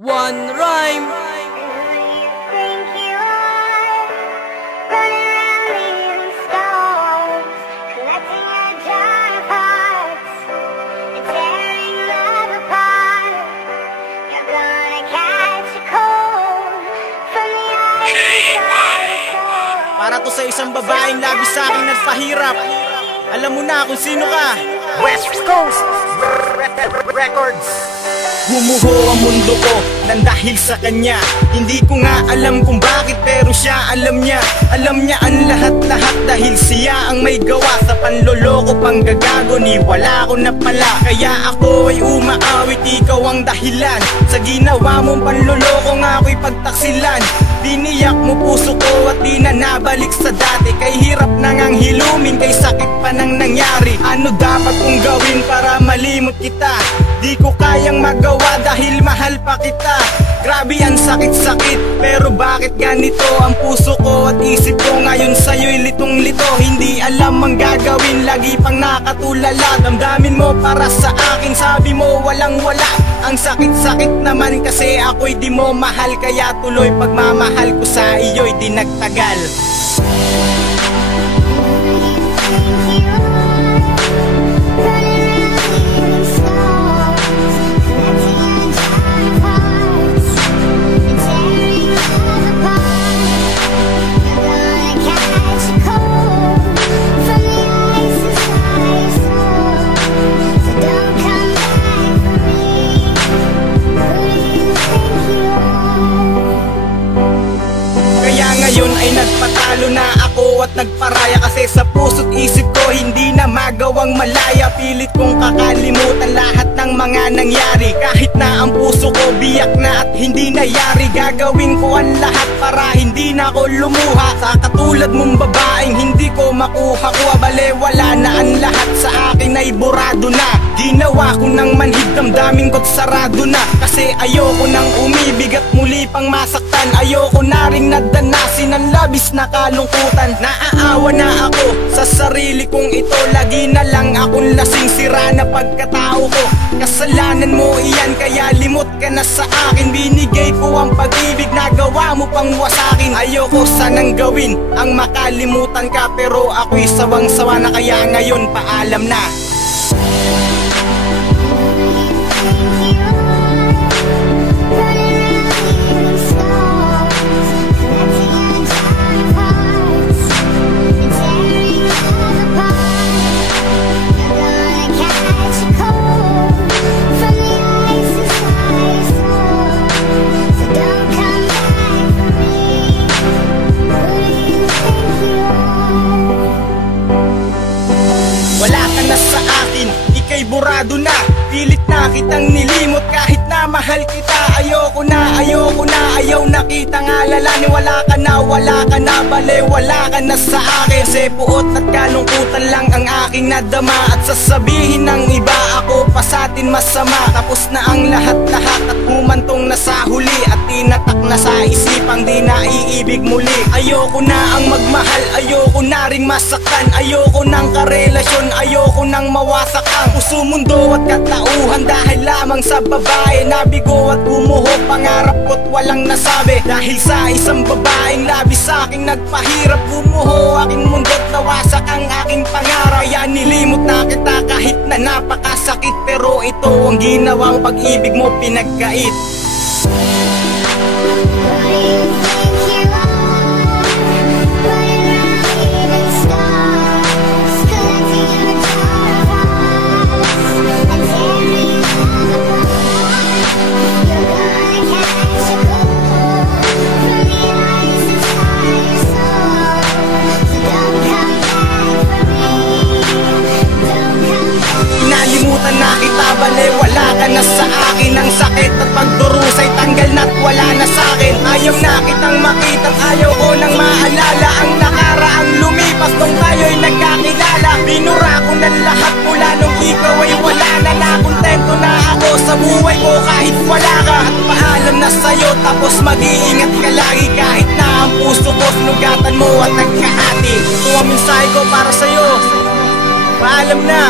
One rhyme. Para to sa isang babaeng labis sa aking nagpahirap. Alam mo na kung sino ka. West Coast Records. Humuho ang mundo ko nang dahil sa kanya. Hindi ko nga alam kung bakit, pero siya alam niya. Alam niya ang lahat-lahat dahil siya ang may gawa sa panloloko, panggagago. Ni wala ko na pala, kaya ako ay umaawit. Ikaw ang dahilan sa ginawa mong panloloko, nga ako'y pagtaksilan. Diniyak mo puso ko at di na nabalik sa dati. Kay hirap nang ang hilumin, kay sakit pa nang nangyari. Ano dapat kong gawin para malimot kita? Di ko kayang magawa dahil mahal pa kita. Grabe ang sakit-sakit, pero bakit ganito ang puso ko at isip ko ngayon sa'yo'y litong-lito. Hindi alam ang gagawin, lagi pang nakatulala. Damdamin mo para sa akin, sabi mo walang-wala. Ang sakit-sakit naman kasi ako'y di mo mahal, kaya tuloy pagmamahal ko sa iyo'y di nagtagal. Ngayon ay nagpatalo na ako at nagparaya, kasi sa puso't isip ko hindi na magawang malaya. Pilit kong kakalimutan lahat ng mga nangyari. Kahit na ang puso ko biyak na at hindi nayari, gagawin ko ang lahat para hindi na ako lumuha. Sa katulad mong babaeng hindi ko makuha ko, abale wala na ang lahat sa akin ay burado na. Ginawa ko ng manhid, damdamin ko't sarado na. Kasi ayoko nang umibig at muli pang masaktan. Ayoko na ring nadanasin ang labis na kalungkutan. Naaawa na ako sa sarili kong ito. Lagi na lang akong lasing, sira na pagkatao ko. Kasalanan mo iyan, kaya limot ka na sa akin. Binigay ko ang pag-ibig, nagawa mo pang wasakin. Ayoko sanang gawin ang makalimutan ka, pero ako'y sawang-sawa na, kaya ngayon paalam na. Wala ka na sa akin, ika'y burado na. Pilit na kitang nilimot kahit na mahal kita. Ayoko na, ayaw na kitang alalahanin. Wala ka na, bale wala ka na sa akin. Kasi puot at kalungkutan lang ang aking nadama. At sasabihin ng iba ako pa sa'tin masama. Tapos na ang lahat-lahat at humantong na sa huli. At tinatak na sa isipang di na iibig muli. Ayoko na ang magmahal, ayoko na ring masaktan. Ayoko ng karelasyon, ayoko nang mawasak ang puso, mundo at katauhan. Dahil lamang sa babae, nabigo at bumuho. Pangarap ko't walang nasabi, dahil sa isang babaeng labis sa aking nagpahirap. Bumuho aking mundo't nawasak ang aking pangarap. Kaya nilimot na kita kahit na napakasakit, pero ito ang ginawang pag-ibig mo pinagkait. Nalimutan na kita, bale wala ka na sa akin. Ang sakit at pagdurusay tanggal na't wala na sa akin. Ayaw na kitang makita, ayaw ko nang maalala ang nakaraang lumipas nung tayo'y nagkakilala. Binura ko na lahat mula nung ikaw ay wala na. Nakontento na ako sa buhay ko kahit wala ka. At paalam na sa'yo, tapos mag-iingat ka lagi. Kahit na ang puso ko sinugatan mo at nagkahati. Ito ang mensahe ko para sa'yo, paalam na.